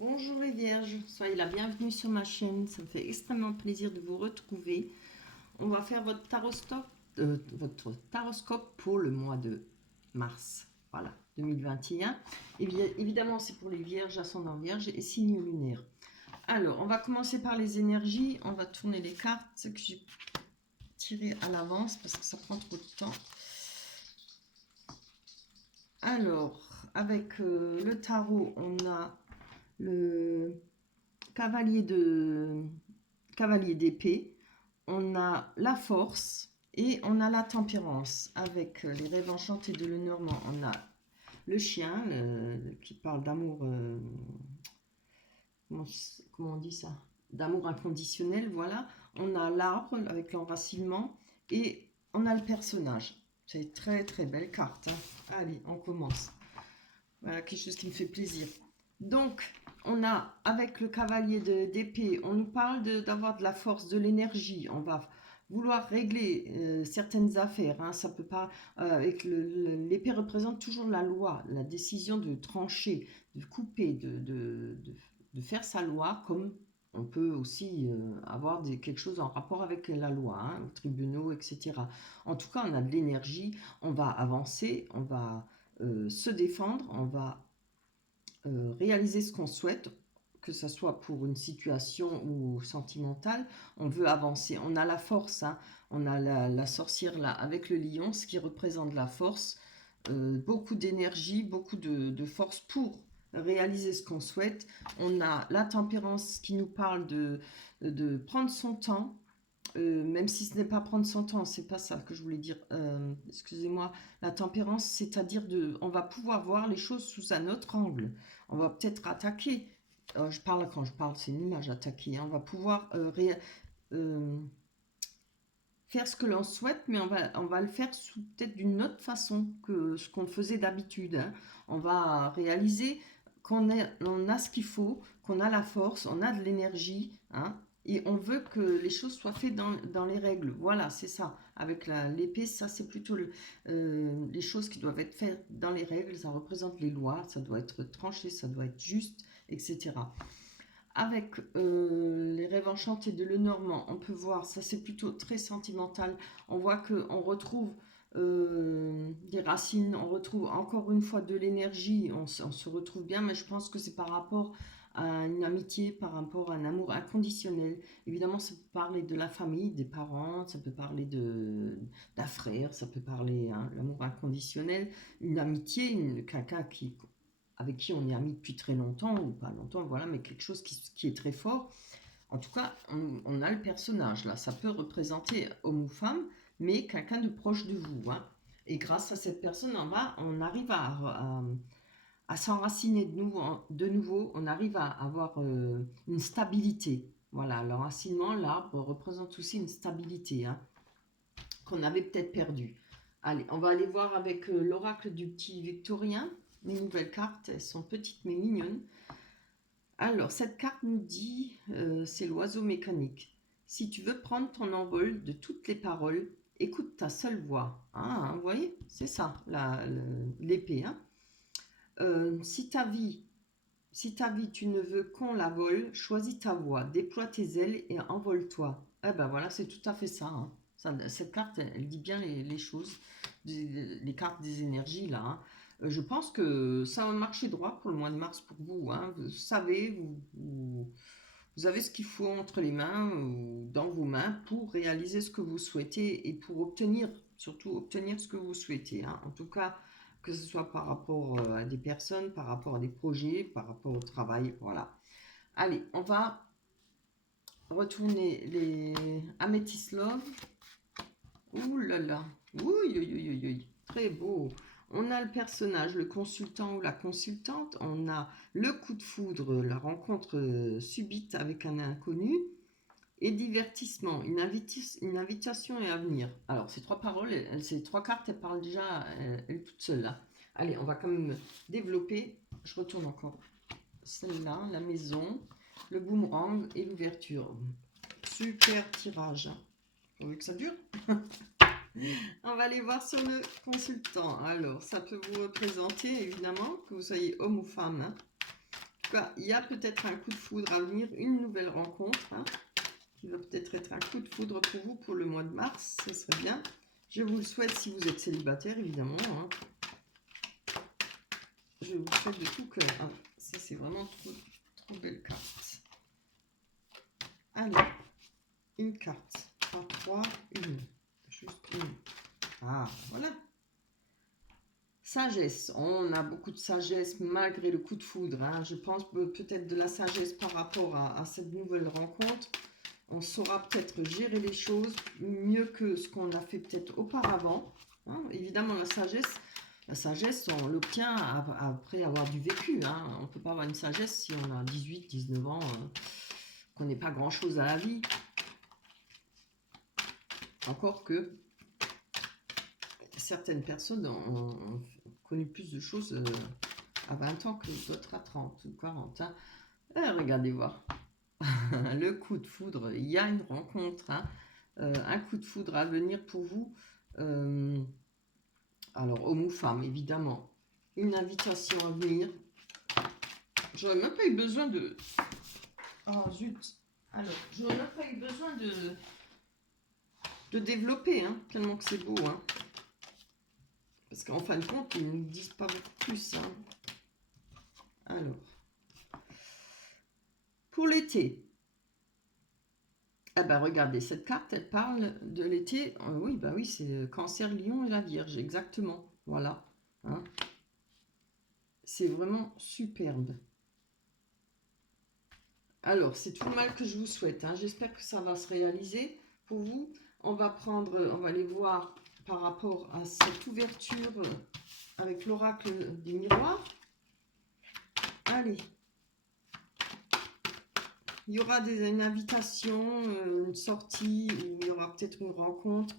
Bonjour les vierges, soyez la bienvenue sur ma chaîne, ça me fait extrêmement plaisir de vous retrouver. On va faire votre taroscope pour le mois de mars, voilà, 2021. Et bien, évidemment, c'est pour les vierges, ascendant vierge et signe lunaire. Alors, on va commencer par les énergies, on va tourner les cartes que j'ai tirées à l'avance parce que ça prend trop de temps. Alors, avec le tarot, on a le cavalier d'épée, on a la force et on a la tempérance. Avec les rêves enchantés de Lenormand, on a le chien qui parle d'amour, comment on dit ça, d'amour inconditionnel, voilà. On a l'arbre avec l'enracinement et on a le personnage. C'est très très belle carte, hein. Allez, on commence. Voilà, quelque chose qui me fait plaisir. Donc, on a, avec le cavalier d'épée, on nous parle d'avoir de la force, de l'énergie. On va vouloir régler certaines affaires, hein. Ça peut pas, avec l'épée représente toujours la loi, la décision de trancher, de couper, de faire sa loi, comme on peut aussi avoir quelque chose en rapport avec la loi, hein, tribunaux, etc. En tout cas, on a de l'énergie, on va avancer, on va se défendre, on va réaliser ce qu'on souhaite, que ce soit pour une situation ou sentimentale. On veut avancer, on a la force, hein. On a la sorcière là avec le lion, ce qui représente la force, beaucoup d'énergie, beaucoup de force pour réaliser ce qu'on souhaite. On a la tempérance qui nous parle de prendre son temps, même si ce n'est pas prendre son temps, c'est pas ça que je voulais dire. Excusez-moi, la tempérance, c'est-à-dire on va pouvoir voir les choses sous un autre angle. On va peut-être attaquer. Quand je parle, c'est une image attaquée, hein. On va pouvoir euh, faire ce que l'on souhaite, mais on va le faire sous peut-être d'une autre façon que ce qu'on faisait d'habitude, hein. On va réaliser on a ce qu'il faut, qu'on a la force, on a de l'énergie, hein, et on veut que les choses soient faites dans les règles. Voilà, c'est ça. Avec l'épée, ça c'est plutôt les choses qui doivent être faites dans les règles. Ça représente les lois, ça doit être tranché, ça doit être juste, etc. Avec les rêves enchantés de Lenormand, on peut voir, ça c'est plutôt très sentimental. On voit qu'on retrouve des racines, on retrouve encore une fois de l'énergie, on se retrouve bien, mais je pense que c'est par rapport à une amitié, par rapport à un amour inconditionnel. Évidemment, ça peut parler de la famille, des parents, ça peut parler d'un frère, ça peut parler, hein, l'amour inconditionnel, une amitié, quelqu'un avec qui on est amis depuis très longtemps, ou pas longtemps, voilà, mais quelque chose qui est très fort. En tout cas, on a le personnage là, ça peut représenter homme ou femme, mais quelqu'un de proche de vous, hein. Et grâce à cette personne, on arrive à s'enraciner de nouveau, on arrive à avoir une stabilité. Voilà, l'enracinement, l'arbre représente aussi une stabilité, hein, qu'on avait peut-être perdue. Allez, on va aller voir avec l'oracle du petit Victorien. Les nouvelles cartes, elles sont petites mais mignonnes. Alors, cette carte nous dit, c'est l'oiseau mécanique. Si tu veux prendre ton envol de toutes les paroles, écoute ta seule voix. Ah, vous voyez, c'est ça, l'épée, hein. Si ta vie, tu ne veux qu'on la vole, choisis ta voie, déploie tes ailes et envole-toi. Eh ben voilà, c'est tout à fait ça, hein. Cette carte, elle dit bien les choses, les cartes des énergies là, hein. Je pense que ça va marcher droit pour le mois de mars pour vous, hein. Vous savez, vous avez ce qu'il faut entre les mains ou dans vos mains pour réaliser ce que vous souhaitez et pour obtenir, surtout obtenir ce que vous souhaitez, hein. En tout cas, que ce soit par rapport à des personnes, par rapport à des projets, par rapport au travail, voilà. Allez, on va retourner les Amethyst Love. Ouh là là, oui, oui, oui, oui, très beau. On a le personnage, le consultant ou la consultante. On a le coup de foudre, la rencontre subite avec un inconnu. Et divertissement, une invitation et avenir. Alors, ces trois paroles, ces trois cartes, elles parlent déjà elles toutes seules là. Allez, on va quand même développer. Je retourne encore. Celle-là, la maison, le boomerang et l'ouverture. Super tirage. Vous voulez que ça dure? On va aller voir sur le consultant. Alors, ça peut vous représenter, évidemment, que vous soyez homme ou femme, hein. tout cas, il y a peut-être un coup de foudre à venir, une nouvelle rencontre, hein, qui va peut-être être un coup de foudre pour vous pour le mois de mars, ce serait bien. Je vous le souhaite si vous êtes célibataire, évidemment. Hein. Je vous souhaite de tout cœur. Hein. Ça, c'est vraiment trop belle carte. Allez, une carte. Pas trois, une. Juste une. Ah, voilà. Sagesse. On a beaucoup de sagesse malgré le coup de foudre. Hein. Je pense peut-être de la sagesse par rapport à cette nouvelle rencontre. On saura peut-être gérer les choses mieux que ce qu'on a fait peut-être auparavant. Hein. Évidemment, la sagesse, on l'obtient après avoir du vécu. Hein. On ne peut pas avoir une sagesse si on a 18, 19 ans, qu'on n'est pas grand-chose à la vie. Encore que certaines personnes ont connu plus de choses à 20 ans que d'autres à 30 ou 40. Hein. Regardez voir. Le coup de foudre, il y a une rencontre, hein, un coup de foudre à venir pour vous. Alors, homme ou femme, évidemment. Une invitation à venir. J'aurais même pas eu besoin de... Oh, zut. Alors, j'aurais même pas eu besoin de développer, hein, tellement que c'est beau. Hein. Parce qu'en fin de compte, ils ne nous disent pas beaucoup plus. Hein. Alors, pour l'été. Ah ben regardez, cette carte, elle parle de l'été. Oui, bah oui, c'est Cancer, Lion et la Vierge, exactement. Voilà. Hein. C'est vraiment superbe. Alors, c'est tout le mal que je vous souhaite. Hein. J'espère que ça va se réaliser pour vous. On va aller voir par rapport à cette ouverture avec l'oracle des miroirs. Allez. Il y aura une invitation, une sortie, ou il y aura peut-être une rencontre.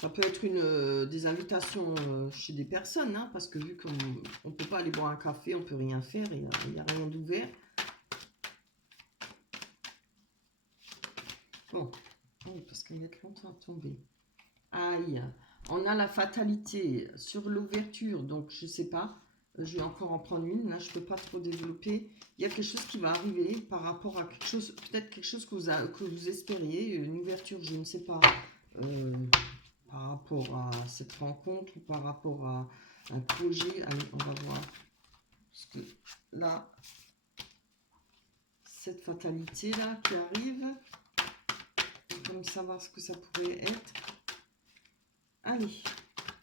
Ça peut être des invitations chez des personnes, hein, parce que vu qu'on ne peut pas aller boire un café, on ne peut rien faire, il n'y a rien d'ouvert. Bon, oui, parce qu'elle est longtemps à tomber. Aïe, on a la fatalité sur l'ouverture, donc je ne sais pas, je vais encore en prendre une, là je ne peux pas trop développer. Il y a quelque chose qui va arriver par rapport à quelque chose, peut-être quelque chose que vous espériez, une ouverture, je ne sais pas, par rapport à cette rencontre ou par rapport à un projet. Allez, on va voir. Parce que là, cette fatalité-là qui arrive, comme savoir ce que ça pourrait être. Allez,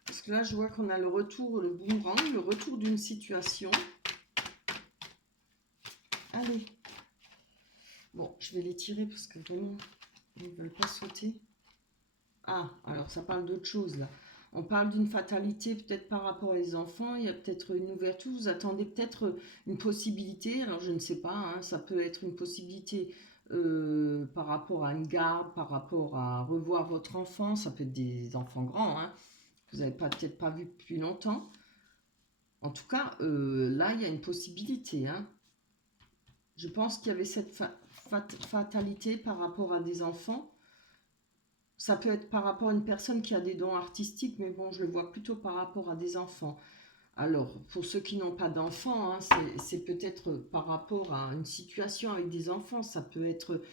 parce que là, je vois qu'on a le retour, le boomerang, le retour d'une situation. Allez. Bon, je vais les tirer parce que vraiment, ils ne veulent pas sauter. Ah, alors ça parle d'autre chose là. On parle d'une fatalité peut-être par rapport aux enfants. Il y a peut-être une ouverture. Vous attendez peut-être une possibilité. Alors je ne sais pas. Hein, ça peut être une possibilité par rapport à une garde, par rapport à revoir votre enfant. Ça peut être des enfants grands. Hein, que vous n'avez peut-être pas vu depuis longtemps. En tout cas, là, il y a une possibilité. Hein. Je pense qu'il y avait cette fatalité par rapport à des enfants. Ça peut être par rapport à une personne qui a des dons artistiques, mais bon, je le vois plutôt par rapport à des enfants. Alors, pour ceux qui n'ont pas d'enfants, hein, c'est peut-être par rapport à une situation avec des enfants. Ça peut être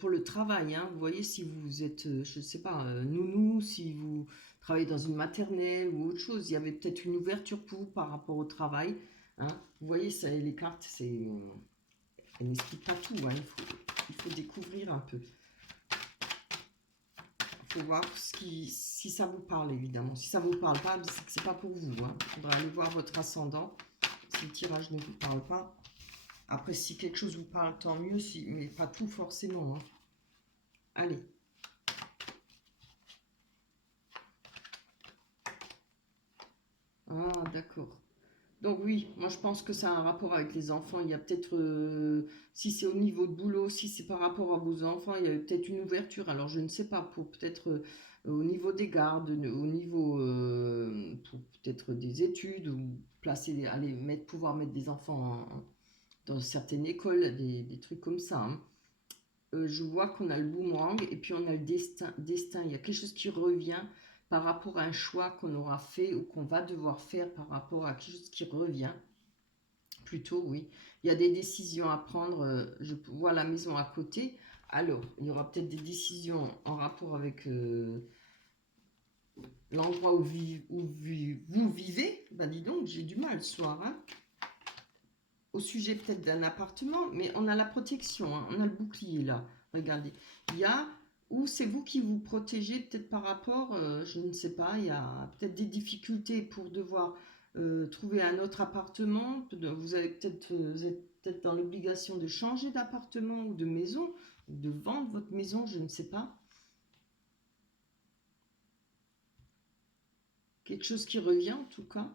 pour le travail. Hein. Vous voyez, si vous êtes, je ne sais pas, nounou, si vous travaillez dans une maternelle ou autre chose, il y avait peut-être une ouverture pour vous par rapport au travail. Hein. Vous voyez, ça, les cartes, elles n'expliquent pas tout. Hein. Il faut découvrir un peu. Il faut voir si ça vous parle, évidemment. Si ça ne vous parle pas, c'est que ce n'est pas pour vous. Il faudra aller voir votre ascendant si le tirage ne vous parle pas. Après, si quelque chose vous parle, tant mieux, mais pas tout forcément. Hein. Allez. Ah, d'accord. Donc oui, moi je pense que ça a un rapport avec les enfants. Il y a peut-être, si c'est au niveau de boulot, si c'est par rapport à vos enfants, il y a peut-être une ouverture. Alors je ne sais pas, pour peut-être au niveau des gardes, au niveau pour peut-être des études, ou placer, pouvoir mettre des enfants dans certaines écoles, des trucs comme ça. Hein. Je vois qu'on a le boomerang et puis on a le destin. Il y a quelque chose qui revient par rapport à un choix qu'on aura fait ou qu'on va devoir faire par rapport à quelque chose qui revient. plutôt, oui. Il y a des décisions à prendre. Je vois la maison à côté. Alors, il y aura peut-être des décisions en rapport avec l'endroit où vous vivez. Ben dis donc, j'ai du mal ce soir. Hein. Au sujet peut-être d'un appartement, mais on a la protection. Hein. On a le bouclier là. Regardez. Il y a... Ou c'est vous qui vous protégez peut-être par rapport, je ne sais pas, il y a peut-être des difficultés pour devoir trouver un autre appartement. Vous avez peut-être, vous êtes peut-être dans l'obligation de changer d'appartement ou de maison, ou de vendre votre maison, je ne sais pas. Quelque chose qui revient en tout cas,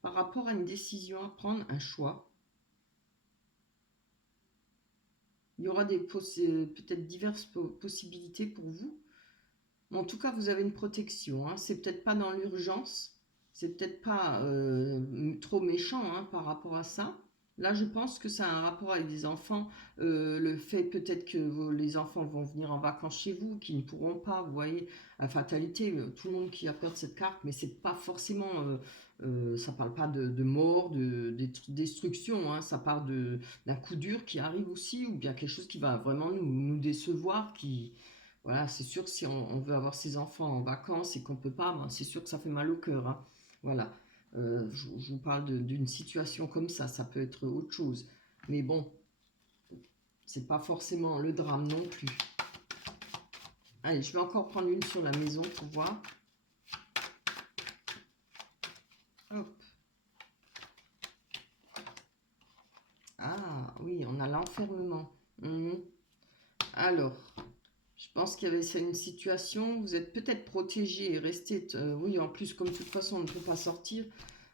par rapport à une décision à prendre, un choix. Il y aura des peut-être diverses possibilités pour vous. Mais en tout cas, vous avez une protection. Hein. C'est peut-être pas dans l'urgence. C'est peut-être pas trop méchant hein, par rapport à ça. Là, je pense que ça a un rapport avec des enfants. Le fait peut-être que les enfants vont venir en vacances chez vous, qui ne pourront pas, vous voyez, la fatalité, tout le monde qui a peur de cette carte, mais c'est pas forcément, ça parle pas de mort, de destruction, hein, ça parle d'un coup dur qui arrive aussi, ou bien quelque chose qui va vraiment nous décevoir, qui, voilà, c'est sûr que si on veut avoir ses enfants en vacances et qu'on peut pas, ben, c'est sûr que ça fait mal au cœur, hein. Voilà. Je vous parle d'une situation comme ça peut être autre chose. Mais bon, c'est pas forcément le drame non plus. Allez, je vais encore prendre une sur la maison pour voir. Hop. Ah, oui, on a l'enfermement. Alors, je pense qu'il y avait une situation, vous êtes peut-être protégé et resté, oui, en plus, comme de toute façon, on ne peut pas sortir,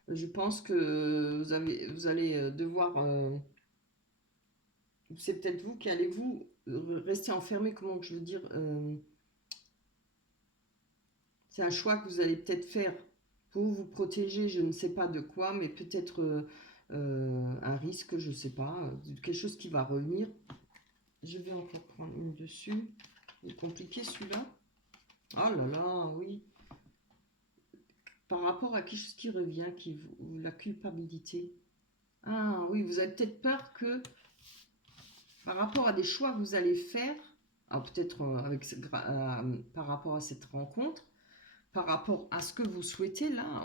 je pense que vous allez devoir, c'est peut-être vous qui allez vous rester enfermé, comment je veux dire, c'est un choix que vous allez peut-être faire pour vous protéger, je ne sais pas de quoi, mais peut-être un risque, je ne sais pas, quelque chose qui va revenir. Je vais encore prendre une dessus. C'est compliqué celui-là. Oh là là, oui. Par rapport à quelque chose qui revient, la culpabilité. Ah oui, vous avez peut-être peur que par rapport à des choix que vous allez faire, peut-être par rapport à cette rencontre, par rapport à ce que vous souhaitez là,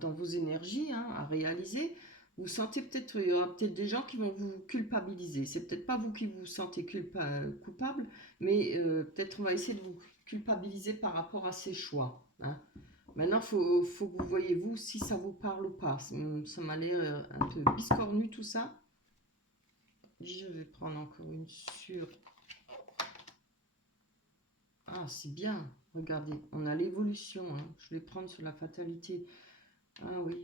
dans vos énergies à réaliser, vous sentez peut-être, il y aura peut-être des gens qui vont vous culpabiliser. C'est peut-être pas vous qui vous sentez coupable, mais peut-être on va essayer de vous culpabiliser par rapport à ces choix. Hein. Maintenant, faut que vous voyez vous si ça vous parle ou pas. Ça m'a l'air un peu biscornu tout ça. Je vais prendre encore une sur... Ah, c'est bien. Regardez, on a l'évolution. Hein. Je vais prendre sur la fatalité. Ah oui.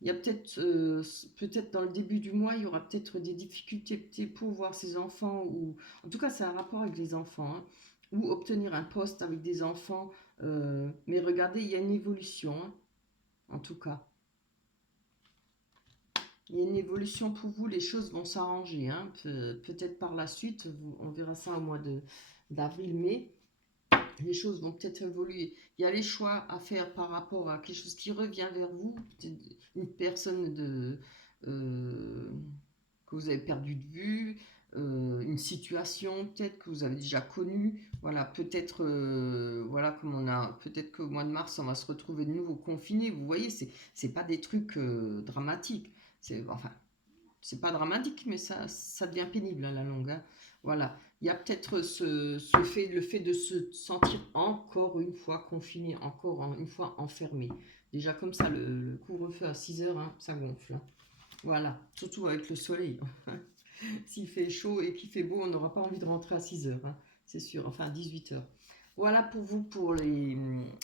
Il y a peut-être dans le début du mois, il y aura peut-être des difficultés pour voir ses enfants. Ou en tout cas, c'est un rapport avec les enfants. Hein. Ou obtenir un poste avec des enfants. Mais regardez, il y a une évolution. Hein. En tout cas. Il y a une évolution pour vous, les choses vont s'arranger. Hein. Peut-être par la suite, on verra ça au mois d'avril-mai. Les choses vont peut-être évoluer. Il y a les choix à faire par rapport à quelque chose qui revient vers vous. Une personne que vous avez perdu de vue, une situation peut-être que vous avez déjà connue. Voilà, peut-être voilà, comme peut-être qu'au mois de mars, on va se retrouver de nouveau confiné. Vous voyez, c'est pas des trucs dramatiques. Enfin, c'est pas dramatique, mais ça devient pénible à la longue. Hein. Voilà. Il y a peut-être le fait de se sentir encore une fois confiné, encore une fois enfermé. Déjà comme ça, le couvre-feu à 6 heures, hein, ça gonfle. Hein. Voilà, surtout avec le soleil. S'il fait chaud et qu'il fait beau, on n'aura pas envie de rentrer à 6 heures, hein, c'est sûr, enfin 18 heures. Voilà pour vous, pour les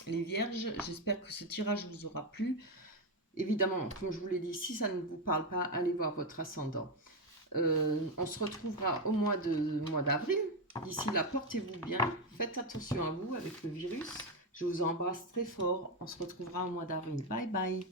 vierges. J'espère que ce tirage vous aura plu. Évidemment, comme je vous l'ai dit, si ça ne vous parle pas, allez voir votre ascendant. On se retrouvera au mois d'avril. D'ici là, portez-vous bien. Faites attention à vous avec le virus. Je vous embrasse très fort. On se retrouvera au mois d'avril. Bye bye.